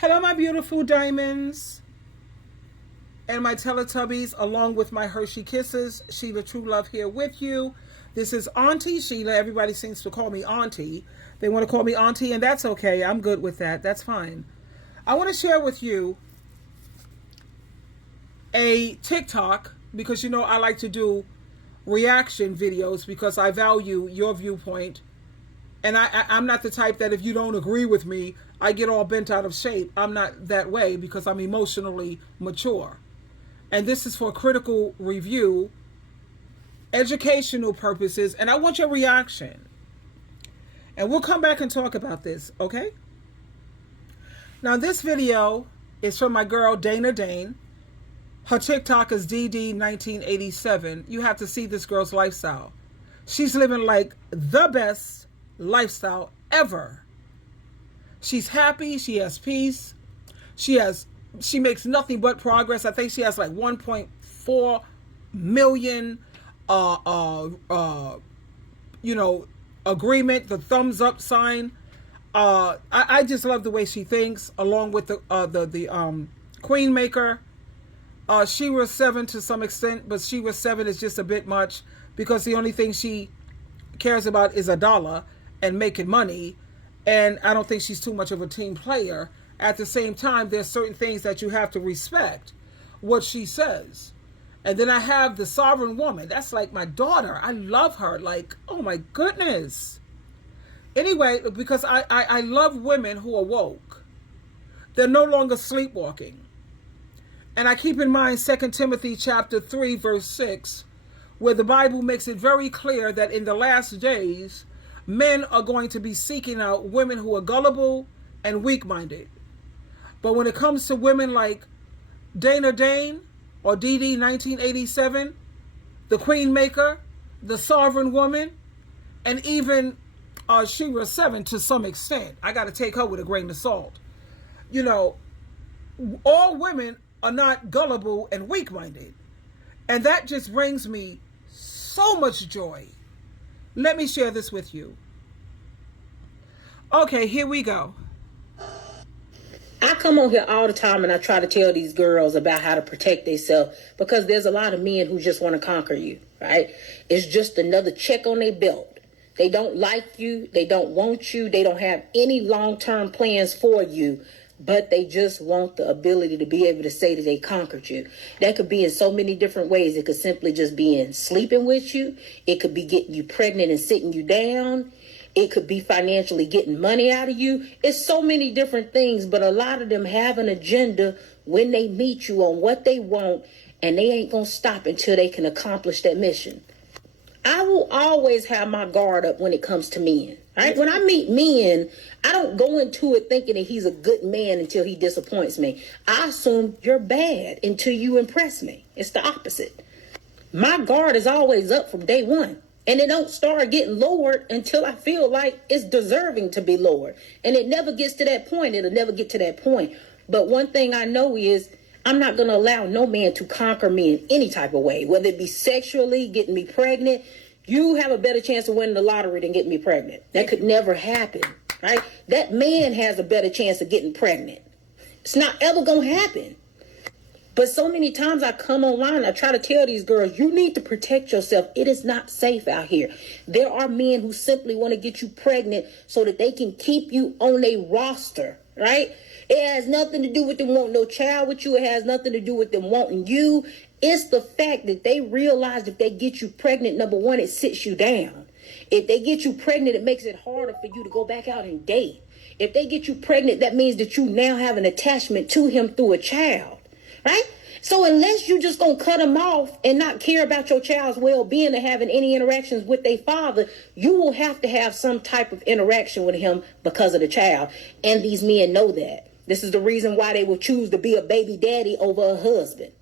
Hello, my beautiful diamonds and my Teletubbies, along with my Hershey Kisses. SheilaTruelove here with you. This is Auntie Sheila. Everybody seems to call me Auntie. They want to call me Auntie, and that's okay. I'm good with that. That's fine. I want to share with you a TikTok because, you know, I like to do reaction videos because I value your viewpoint. And I'm not the type that if you don't agree with me, I get all bent out of shape. I'm not that way because I'm emotionally mature. And this is for critical review, educational purposes, and I want your reaction. And we'll come back and talk about this, okay? Now, this video is from my girl, Dana Dane. Her TikTok is DD1987. You have to see this girl's lifestyle. She's living like the best lifestyle ever. She's happy. She has peace. She makes nothing but progress. I think she has like 1.4 million agreement, the thumbs up sign. I just love the way she thinks, along with the Queen Maker. She 7 to some extent, but she 7 is just a bit much because the only thing she cares about is a dollar and making money. And I don't think she's too much of a team player. At the same time, there's certain things that you have to respect what she says. And then I have the Sovereign Woman. That's like my daughter. I love her. Like, oh my goodness. Anyway, because I love women who are woke. They're no longer sleepwalking. And I keep in mind 2 Timothy chapter 3, verse 6, where the Bible makes it very clear that in the last days, men are going to be seeking out women who are gullible and weak-minded. But when it comes to women like Dana Dane or DD 1987, the Queen Maker, the Sovereign Woman, and even she 7 to some extent, I got to take her with a grain of salt. You know, all women are not gullible and weak-minded. And that just brings me so much joy. Let me share this with you. Okay, here we go. I come on here all the time and I try to tell these girls about how to protect themselves because there's a lot of men who just want to conquer you, right? It's just another check on their belt. They don't like you. They don't want you. They don't have any long-term plans for you, but they just want the ability to be able to say that they conquered you. That could be in so many different ways. It could simply just be in sleeping with you. It could be getting you pregnant and sitting you down. It could be financially getting money out of you. It's so many different things, but a lot of them have an agenda when they meet you on what they want, and they ain't going to stop until they can accomplish that mission. I will always have my guard up when it comes to men. Right? When I meet men, I don't go into it thinking that he's a good man until he disappoints me. I assume you're bad until you impress me. It's the opposite. My guard is always up from day one. And it don't start getting lowered until I feel like it's deserving to be lowered. And it never gets to that point. It'll never get to that point. But one thing I know is I'm not going to allow no man to conquer me in any type of way, whether it be sexually, getting me pregnant. You have a better chance of winning the lottery than getting me pregnant. That could never happen, right? That man has a better chance of getting pregnant. It's not ever going to happen. But so many times I come online, I try to tell these girls, you need to protect yourself. It is not safe out here. There are men who simply want to get you pregnant so that they can keep you on their roster, right? It has nothing to do with them wanting no child with you. It has nothing to do with them wanting you. It's the fact that they realize if they get you pregnant, number one, it sits you down. If they get you pregnant, it makes it harder for you to go back out and date. If they get you pregnant, that means that you now have an attachment to him through a child. Right? So unless you just gonna cut them off and not care about your child's well-being or having any interactions with their father, you will have to have some type of interaction with him because of the child. And these men know that. This is the reason why they will choose to be a baby daddy over a husband.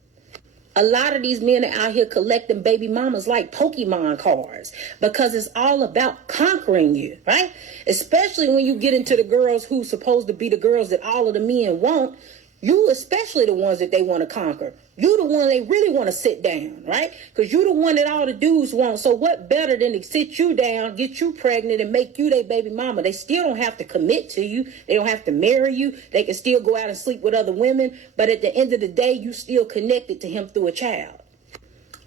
A lot of these men are out here collecting baby mamas like Pokemon cards because it's all about conquering you, right? Especially when you get into the girls who supposed to be the girls that all of the men want. You especially the ones that they want to conquer. You the one they really want to sit down, right? Because you the one that all the dudes want. So what better than to sit you down, get you pregnant, and make you their baby mama? They still don't have to commit to you. They don't have to marry you. They can still go out and sleep with other women. But at the end of the day, you still connected to him through a child.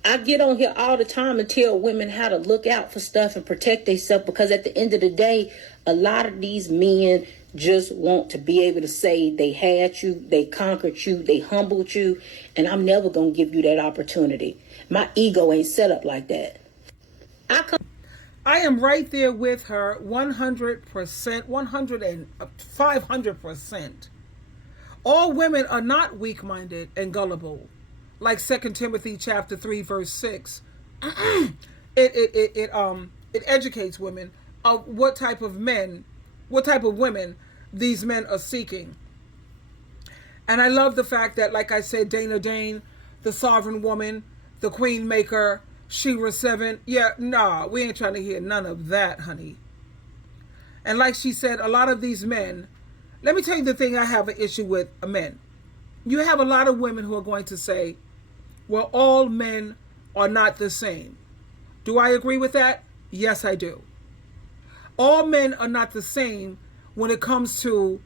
I get on here all the time and tell women how to look out for stuff and protect themselves, because at the end of the day, a lot of these men just want to be able to say they had you, they conquered you, they humbled you, and I'm never going to give you that opportunity. My ego ain't set up like that. I am right there with her 100%, 100 and 500%. All women are not weak-minded and gullible. Like 2 Timothy chapter 3, verse 6. It educates women of what type of women these men are seeking. And I love the fact that, like I said, Dana Dane, the sovereign woman, the queen maker, Shira 7. Yeah, nah, we ain't trying to hear none of that, honey. And like she said, a lot of these men, let me tell you the thing I have an issue with men. You have a lot of women who are going to say, well, all men are not the same. Do I agree with that? Yes, I do. All men are not the same when it comes to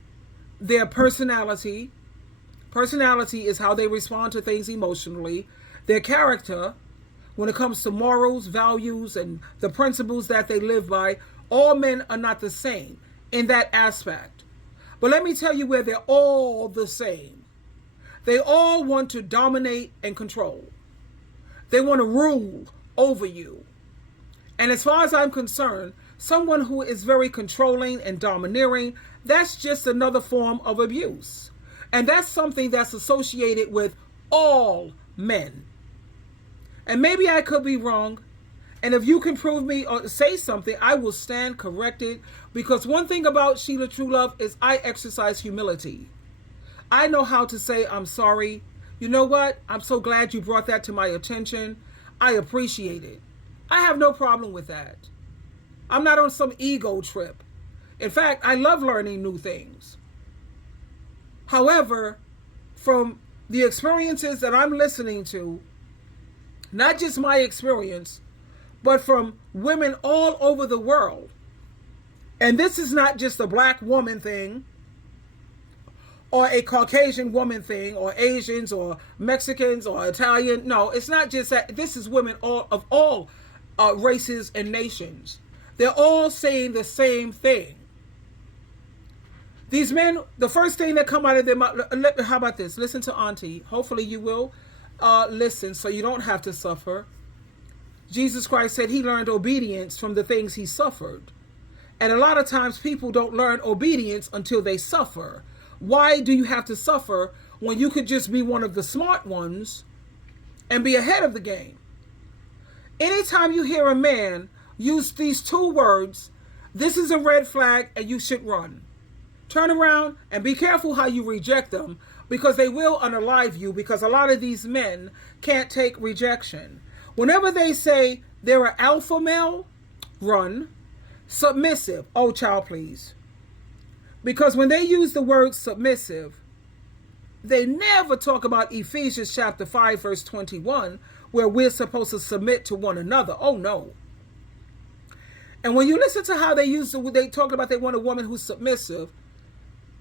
their personality. Personality is how they respond to things emotionally. Their character, when it comes to morals, values, and the principles that they live by, all men are not the same in that aspect. But let me tell you where they're all the same. They all want to dominate and control. They want to rule over you. And as far as I'm concerned, someone who is very controlling and domineering, that's just another form of abuse. And that's something that's associated with all men. And maybe I could be wrong. And if you can prove me or say something, I will stand corrected. Because one thing about SheilaTruelove is I exercise humility. I know how to say, I'm sorry. You know what? I'm so glad you brought that to my attention. I appreciate it. I have no problem with that. I'm not on some ego trip. In fact, I love learning new things. However, from the experiences that I'm listening to, not just my experience, but from women all over the world, and this is not just a black woman thing, or a Caucasian woman thing, or Asians, or Mexicans, or Italian. No, it's not just that. This is women of all races and nations. They're all saying the same thing. These men, the first thing that come out of their mouth, how about this? Listen to Auntie. Hopefully you will listen so you don't have to suffer. Jesus Christ said he learned obedience from the things he suffered. And a lot of times people don't learn obedience until they suffer. Why do you have to suffer when you could just be one of the smart ones and be ahead of the game? Anytime you hear a man use these two words, this is a red flag and you should run. Turn around and be careful how you reject them, because they will unalive you, because a lot of these men can't take rejection. Whenever they say they're an alpha male, run. Submissive, oh child please. Because when they use the word submissive, they never talk about Ephesians chapter 5 verse 21, where we're supposed to submit to one another. Oh no. And when you listen to how they talk about they want a woman who's submissive,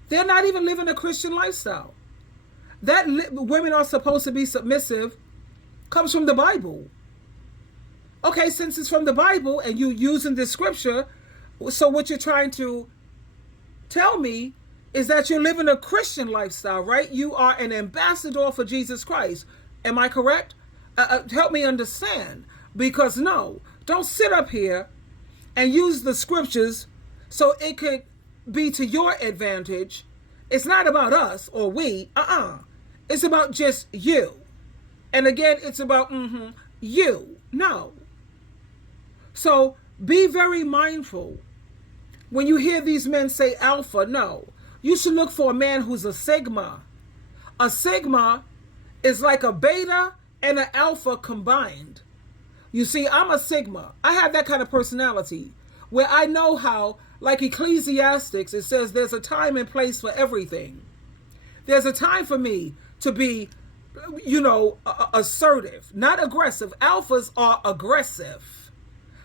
they're not even living a Christian lifestyle. That women are supposed to be submissive comes from the Bible. Okay, since it's from the Bible and you using this scripture, so what you're trying to tell me is that you're living a Christian lifestyle, right? You are an ambassador for Jesus Christ. Am I correct? Help me understand. Because no, don't sit up here and use the scriptures so it could be to your advantage. It's not about us or we. It's about just you. And again, it's about you. No. So be very mindful when you hear these men say alpha. No. You should look for a man who's a sigma. A sigma is like a beta and an alpha combined. You see, I'm a sigma. I have that kind of personality where I know how, like Ecclesiastics, it says there's a time and place for everything. There's a time for me to be, assertive, not aggressive. Alphas are aggressive.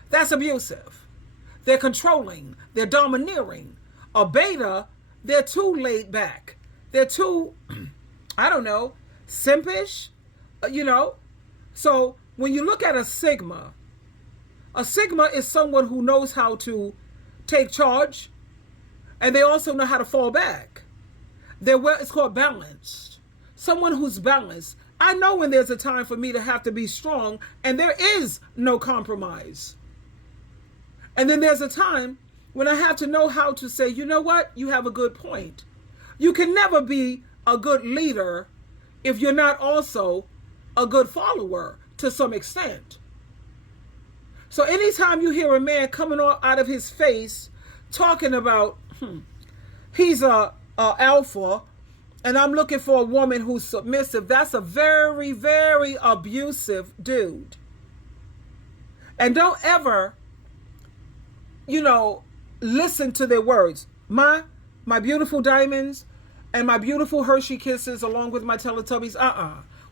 That's abusive. They're controlling. They're domineering. A beta, they're too laid back. They're too, simpish, So when you look at a sigma is someone who knows how to take charge, and they also know how to fall back. It's called balanced. Someone who's balanced. I know when there's a time for me to have to be strong, and there is no compromise. And then there's a time when I have to know how to say, you know what? You have a good point. You can never be a good leader if you're not also a good follower to some extent. So anytime you hear a man coming out of his face talking about he's a alpha and I'm looking for a woman who's submissive, that's a very, very abusive dude. And don't ever, listen to their words. My beautiful diamonds and my beautiful Hershey kisses along with my Teletubbies,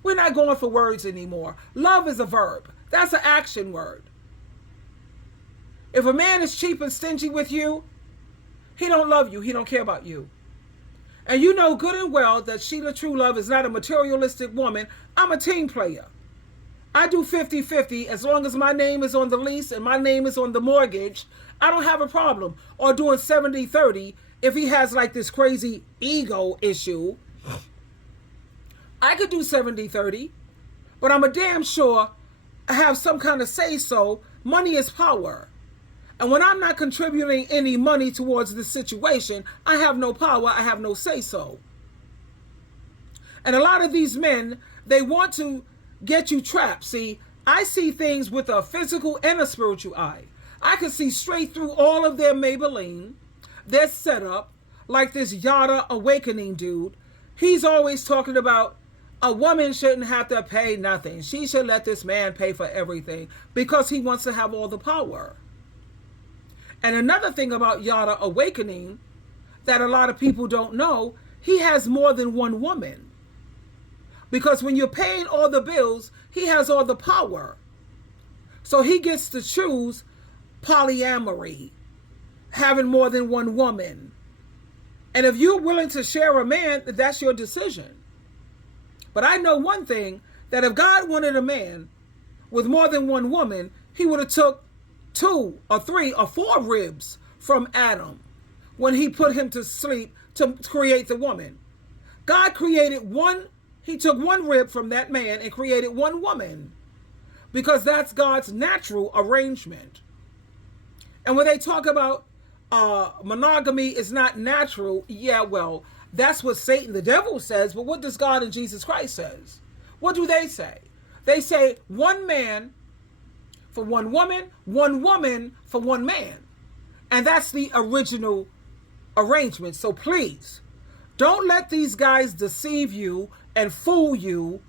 we're not going for words anymore. Love is a verb. That's an action word. If a man is cheap and stingy with you, he don't love you. He don't care about you. And you know good and well that SheilaTruelove is not a materialistic woman. I'm a team player. I do 50-50 as long as my name is on the lease and my name is on the mortgage. I don't have a problem. Or doing 70-30 if he has like this crazy ego issue. I could do 70-30, but I'm a damn sure I have some kind of say-so. Money is power. And when I'm not contributing any money towards this situation, I have no power, I have no say-so. And a lot of these men, they want to get you trapped. See, I see things with a physical and a spiritual eye. I can see straight through all of their Maybelline, their setup, like this Yada Awakening dude. He's always talking about a woman shouldn't have to pay nothing. She should let this man pay for everything because he wants to have all the power. And another thing about Yada Awakening that a lot of people don't know, he has more than one woman. Because when you're paying all the bills, he has all the power. So he gets to choose polyamory, having more than one woman. And if you're willing to share a man, that's your decision. But I know one thing, that if God wanted a man with more than one woman, he would have took 2 or 3 or 4 ribs from Adam when he put him to sleep to create the woman. God created one, he took 1 rib from that man and created 1 woman because that's God's natural arrangement. And when they talk about monogamy is not natural, yeah, well, that's what Satan, the devil, says, but what does God and Jesus Christ says? What do they say? They say 1 man for 1 woman, 1 woman for 1 man. And that's the original arrangement. So please, don't let these guys deceive you and fool you,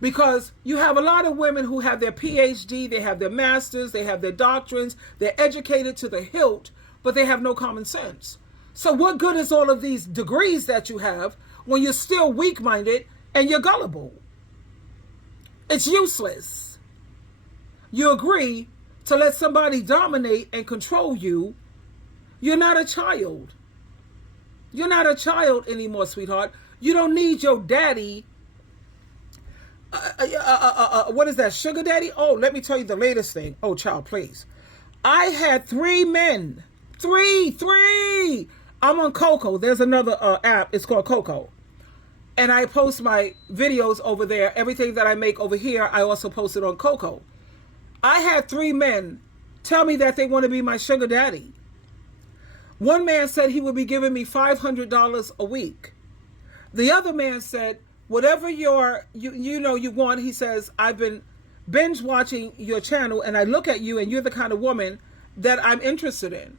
because you have a lot of women who have their PhD, they have their masters, they have their doctrines, they're educated to the hilt, but they have no common sense. So what good is all of these degrees that you have when you're still weak-minded and you're gullible? It's useless. You agree to let somebody dominate and control you. You're not a child. You're not a child anymore, sweetheart. You don't need your daddy. What is that, sugar daddy? Oh, let me tell you the latest thing. Oh, child, please. I had 3 men. 3. I'm on Coco. There's another app. It's called Coco. And I post my videos over there. Everything that I make over here, I also post it on Coco. I had 3 men tell me that they want to be my sugar daddy. One man said he would be giving me $500 a week. The other man said, whatever you want, he says, I've been binge watching your channel and I look at you and you're the kind of woman that I'm interested in.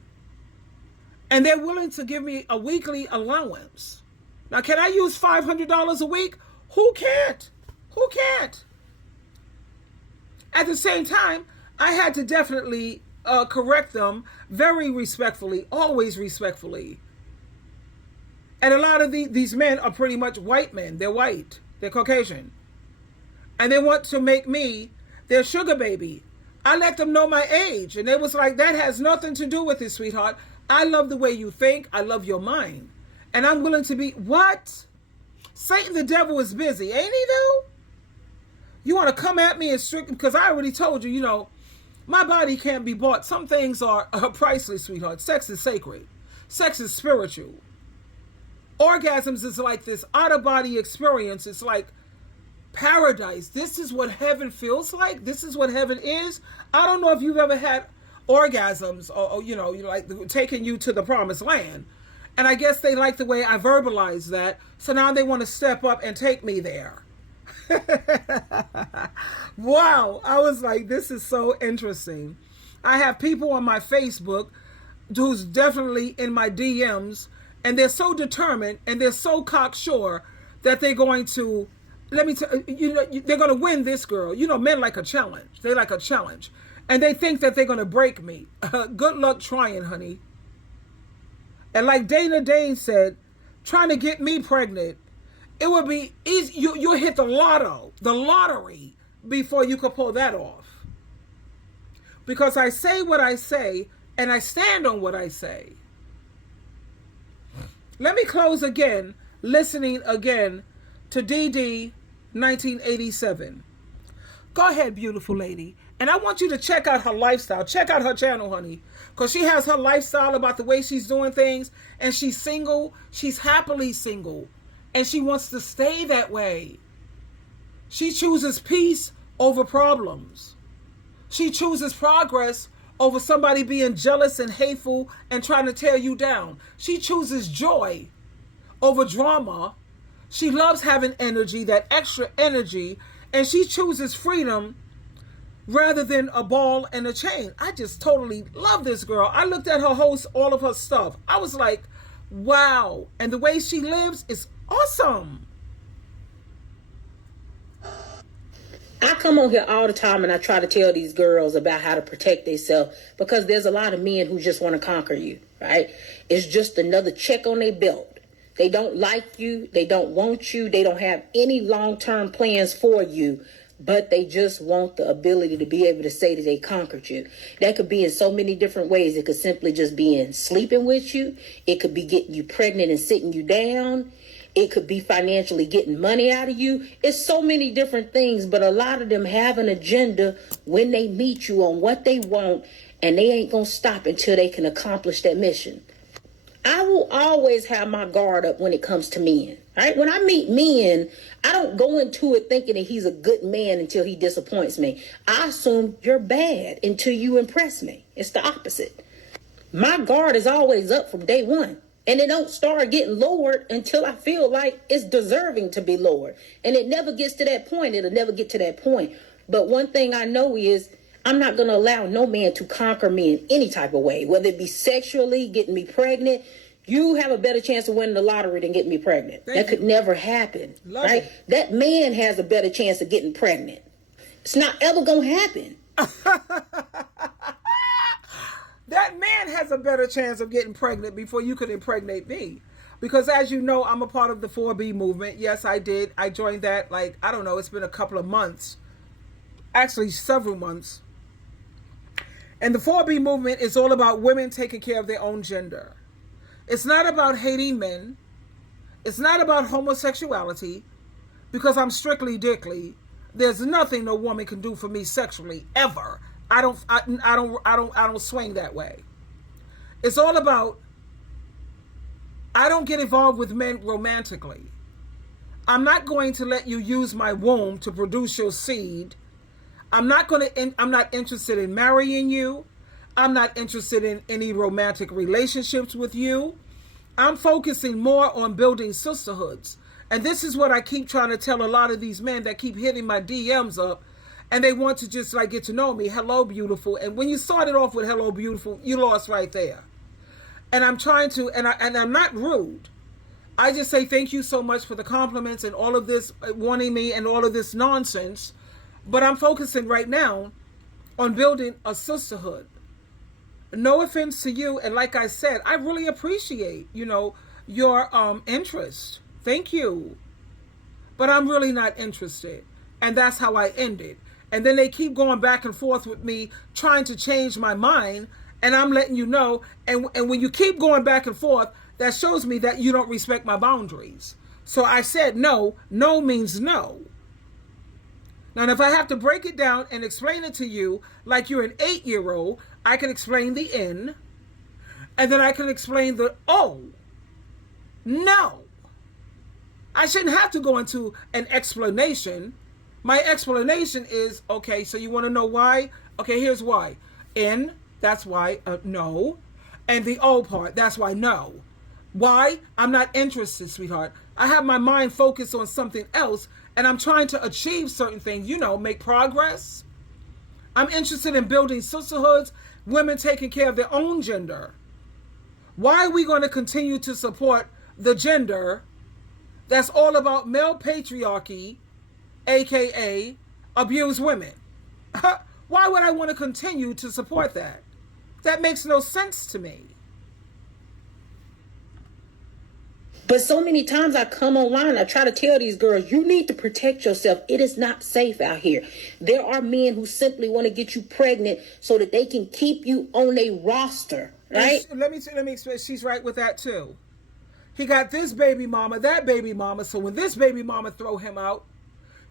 And they're willing to give me a weekly allowance. Now, can I use $500 a week? Who can't? Who can't? At the same time, I had to definitely correct them very respectfully, always respectfully. And a lot of these men are pretty much white men. They're white. They're Caucasian. And they want to make me their sugar baby. I let them know my age. And they was like, that has nothing to do with it, sweetheart. I love the way you think. I love your mind. And I'm willing to be, what? Satan the devil is busy, ain't he though? You want to come at me and strict, because I already told you, my body can't be bought. Some things are priceless, sweetheart. Sex is sacred. Sex is spiritual. Orgasms is like this out-of-body experience. It's like paradise. This is what heaven feels like. This is what heaven is. I don't know if you've ever had orgasms or like taking you to the promised land. And I guess they like the way I verbalize that. So now they want to step up and take me there. Wow. I was like, this is so interesting. I have people on my Facebook who's definitely in my DMs, and they're so determined and they're so cocksure that they're going to, let me tell you, they're going to win this girl. Men like a challenge. They like a challenge. And they think that they're going to break me. Good luck trying, honey. And like Dana Dane said, trying to get me pregnant, it would be easy. You'll hit the lottery, before you could pull that off. Because I say what I say, and I stand on what I say. Let me close again, listening again to DD 1987. Go ahead, beautiful lady. And I want you to check out her lifestyle. Check out her channel, honey. Because she has her lifestyle about the way she's doing things. And she's single. She's happily single. And she wants to stay that way. She chooses peace over problems. She chooses progress over somebody being jealous and hateful and trying to tear you down. She chooses joy over drama. She loves having energy, that extra energy. And she chooses freedom rather than a ball and a chain. I just totally love this girl. I looked at her host, all of her stuff. I was like, wow. And the way she lives is awesome. I come on here all the time and I try to tell these girls about how to protect themselves, because there's a lot of men who just want to conquer you, right? It's just another check on their belt. They don't like you. They don't want you. They don't have any long-term plans for you, but they just want the ability to be able to say that they conquered you. That could be in so many different ways. It could simply just be in sleeping with you. It could be getting you pregnant and sitting you down. It could be financially getting money out of you. It's so many different things, but a lot of them have an agenda when they meet you on what they want, and they ain't going to stop until they can accomplish that mission. I will always have my guard up when it comes to men. Right? When I meet men, I don't go into it thinking that he's a good man until he disappoints me. I assume you're bad until you impress me. It's the opposite. My guard is always up from day one. And it don't start getting lowered until I feel like it's deserving to be lowered. And it never gets to that point. It'll never get to that point. But one thing I know is I'm not going to allow no man to conquer me in any type of way, whether it be sexually, getting me pregnant. You have a better chance of winning the lottery than getting me pregnant. That could never happen, right? That man has a better chance of getting pregnant. It's not ever going to happen. That man has a better chance of getting pregnant before you could impregnate me. Because as you know, I'm a part of the 4B movement. Yes, I did. I joined that, I don't know, it's been a couple of months. Actually, several months. And the 4B movement is all about women taking care of their own gender. It's not about hating men. It's not about homosexuality. Because I'm strictly dickly. There's nothing no woman can do for me sexually, ever. I don't swing that way. It's all about, I don't get involved with men romantically. I'm not going to let you use my womb to produce your seed. I'm not interested in marrying you. I'm not interested in any romantic relationships with you. I'm focusing more on building sisterhoods. And this is what I keep trying to tell a lot of these men that keep hitting my DMs up. And they want to just get to know me. Hello, beautiful. And when you started off with hello, beautiful, you lost right there. And I'm trying to, and I'm not rude. I just say thank you so much for the compliments and all of this wanting me and all of this nonsense. But I'm focusing right now on building a sisterhood. No offense to you. And like I said, I really appreciate, your interest. Thank you. But I'm really not interested. And that's how I ended. And then they keep going back and forth with me, trying to change my mind. And I'm letting you know. And when you keep going back and forth, that shows me that you don't respect my boundaries. So I said no. No means no. Now, if I have to break it down and explain it to you like you're an 8-year-old, I can explain the N. And then I can explain the O. No. I shouldn't have to go into an explanation. My explanation is, okay, so you want to know why? Okay, here's why. N, that's why no. And the O part, that's why no. Why? I'm not interested, sweetheart. I have my mind focused on something else, and I'm trying to achieve certain things, make progress. I'm interested in building sisterhoods, women taking care of their own gender. Why are we going to continue to support the gender that's all about male patriarchy, aka abuse women? Why would I want to continue to support that? That makes no sense to me. But so many times I come online, I try to tell these girls, you need to protect yourself. It is not safe out here. There are men who simply want to get you pregnant so that they can keep you on a roster, right? Let me explain. She's right with that too. He got this baby mama, that baby mama. So when this baby mama throw him out,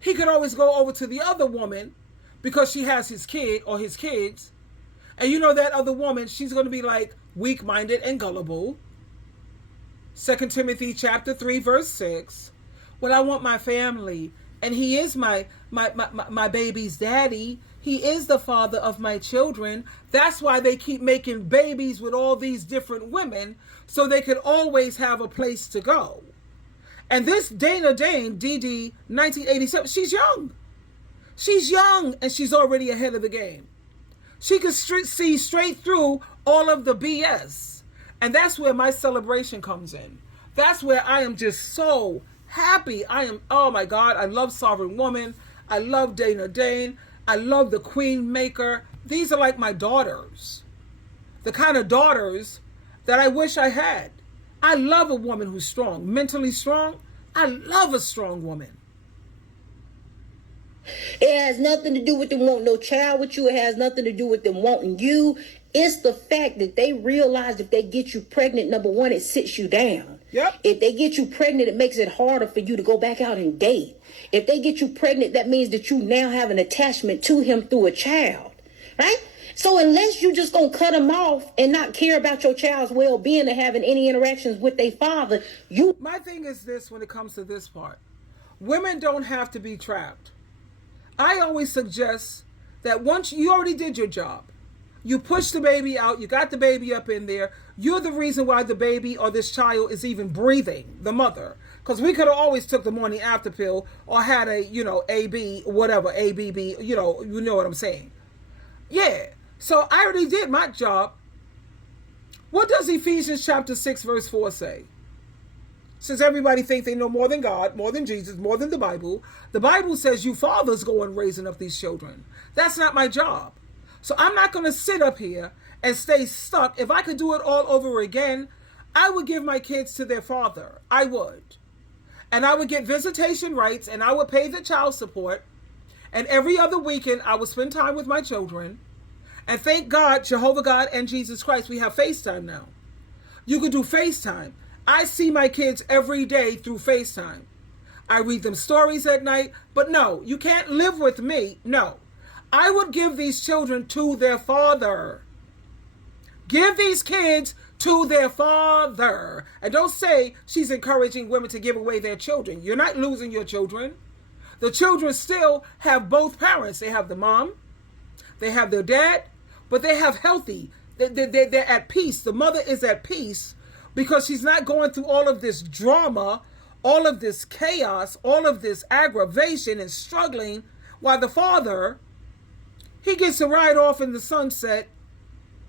he could always go over to the other woman because she has his kid or his kids. And that other woman, she's going to be like weak-minded and gullible. 2 Timothy chapter 3, verse 6. Well, I want my family. And he is my baby's daddy. He is the father of my children. That's why they keep making babies with all these different women, so they could always have a place to go. And this Dana Dane, DD 1987, she's young. She's young, and she's already ahead of the game. She can see straight through all of the BS. And that's where my celebration comes in. That's where I am just so happy. Oh my God, I love Sovereign Woman. I love Dana Dane. I love the Queen Maker. These are like my daughters. The kind of daughters that I wish I had. I love a woman who's strong, mentally strong. I love a strong woman. It has nothing to do with them wanting no child with you. It has nothing to do with them wanting you. It's the fact that they realize if they get you pregnant, number one, it sits you down. Yep. If they get you pregnant, it makes it harder for you to go back out and date. If they get you pregnant, that means that you now have an attachment to him through a child, right? So unless you just gonna cut them off and not care about your child's well-being or having any interactions with their father, My thing is this when it comes to this part. Women don't have to be trapped. I always suggest that once you already did your job, you push the baby out, you got the baby up in there, you're the reason why the baby or this child is even breathing, the mother. Because we could have always took the morning after pill or had a, AB, whatever, ABB, you know what I'm saying. Yeah. So I already did my job. What does Ephesians chapter 6, verse 4 say? Since everybody thinks they know more than God, more than Jesus, more than the Bible says you fathers go on raising up these children. That's not my job. So I'm not going to sit up here and stay stuck. If I could do it all over again, I would give my kids to their father. I would. And I would get visitation rights, and I would pay the child support. And every other weekend, I would spend time with my children. And thank God, Jehovah God and Jesus Christ, we have FaceTime now. You could do FaceTime. I see my kids every day through FaceTime. I read them stories at night. But no, you can't live with me. No. I would give these children to their father. Give these kids to their father. And don't say she's encouraging women to give away their children. You're not losing your children. The children still have both parents. They have the mom. They have their dad. But they have healthy. They're at peace. The mother is at peace because she's not going through all of this drama, all of this chaos, all of this aggravation and struggling, while the father, he gets to ride off in the sunset.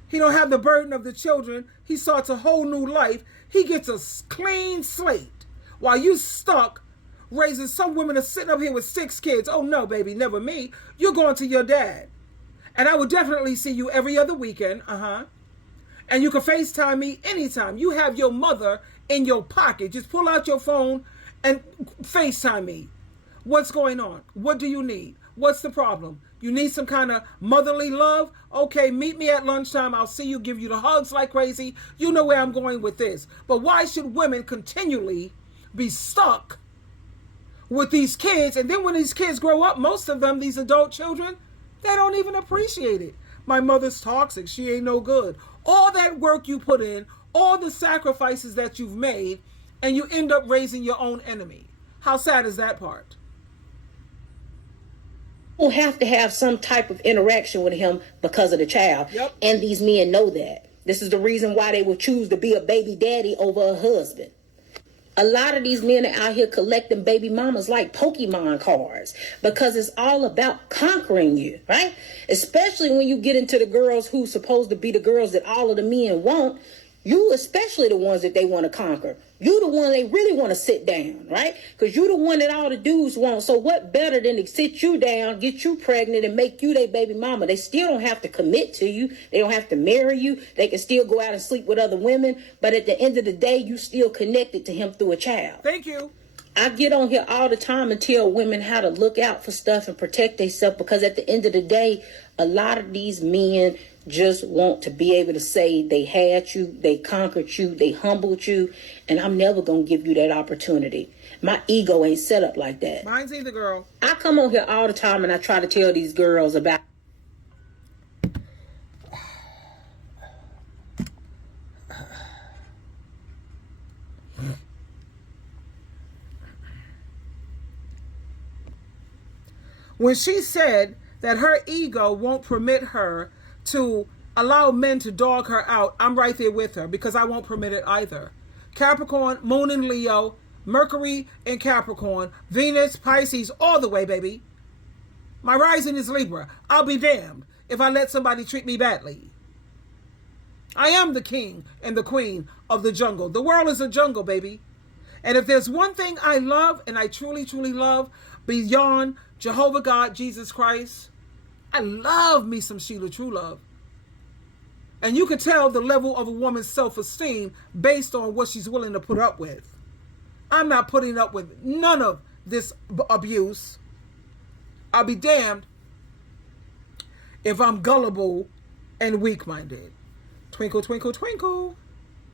He don't have the burden of the children. He starts a whole new life. He gets a clean slate while you stuck raising. Some women are sitting up here with 6 kids. Oh no, baby, never me. You're going to your dad. And I would definitely see you every other weekend. And you can FaceTime me anytime. You have your mother in your pocket. Just pull out your phone and FaceTime me. What's going on? What do you need? What's the problem? You need some kind of motherly love? Okay, meet me at lunchtime. I'll see you, give you the hugs like crazy. You know where I'm going with this. But why should women continually be stuck with these kids? And then when these kids grow up, most of them, these adult children, they don't even appreciate it. My mother's toxic. She ain't no good. All that work you put in, all the sacrifices that you've made, and you end up raising your own enemy. How sad is that part? Will have to have some type of interaction with him because of the child. Yep. And these men know that. This is the reason why they would choose to be a baby daddy over a husband. A lot of these men are out here collecting baby mamas like Pokemon cards because it's all about conquering you, right? Especially when you get into the girls who's supposed to be the girls that all of the men want. You especially the ones that they want to conquer. You the one they really want to sit down, right? Because you the one that all the dudes want. So what better than to sit you down, get you pregnant, and make you their baby mama? They still don't have to commit to you. They don't have to marry you. They can still go out and sleep with other women. But at the end of the day, you still connected to him through a child. Thank you. I get on here all the time and tell women how to look out for stuff and protect themselves, because at the end of the day, a lot of these men just want to be able to say they had you, they conquered you, they humbled you, and I'm never going to give you that opportunity. My ego ain't set up like that. Mine's either, girl. I come on here all the time and I try to tell these girls about when she said that her ego won't permit her to allow men to dog her out, I'm right there with her, because I won't permit it either. Capricorn, Moon in Leo, Mercury in Capricorn, Venus, Pisces, all the way, baby. My rising is Libra. I'll be damned if I let somebody treat me badly. I am the king and the queen of the jungle. The world is a jungle, baby. And if there's one thing I love, and I truly, truly love, beyond Jehovah God, Jesus Christ, I love me some SheilaTruelove. And you can tell the level of a woman's self-esteem based on what she's willing to put up with. I'm not putting up with none of this abuse. I'll be damned if I'm gullible and weak-minded. Twinkle, twinkle, twinkle.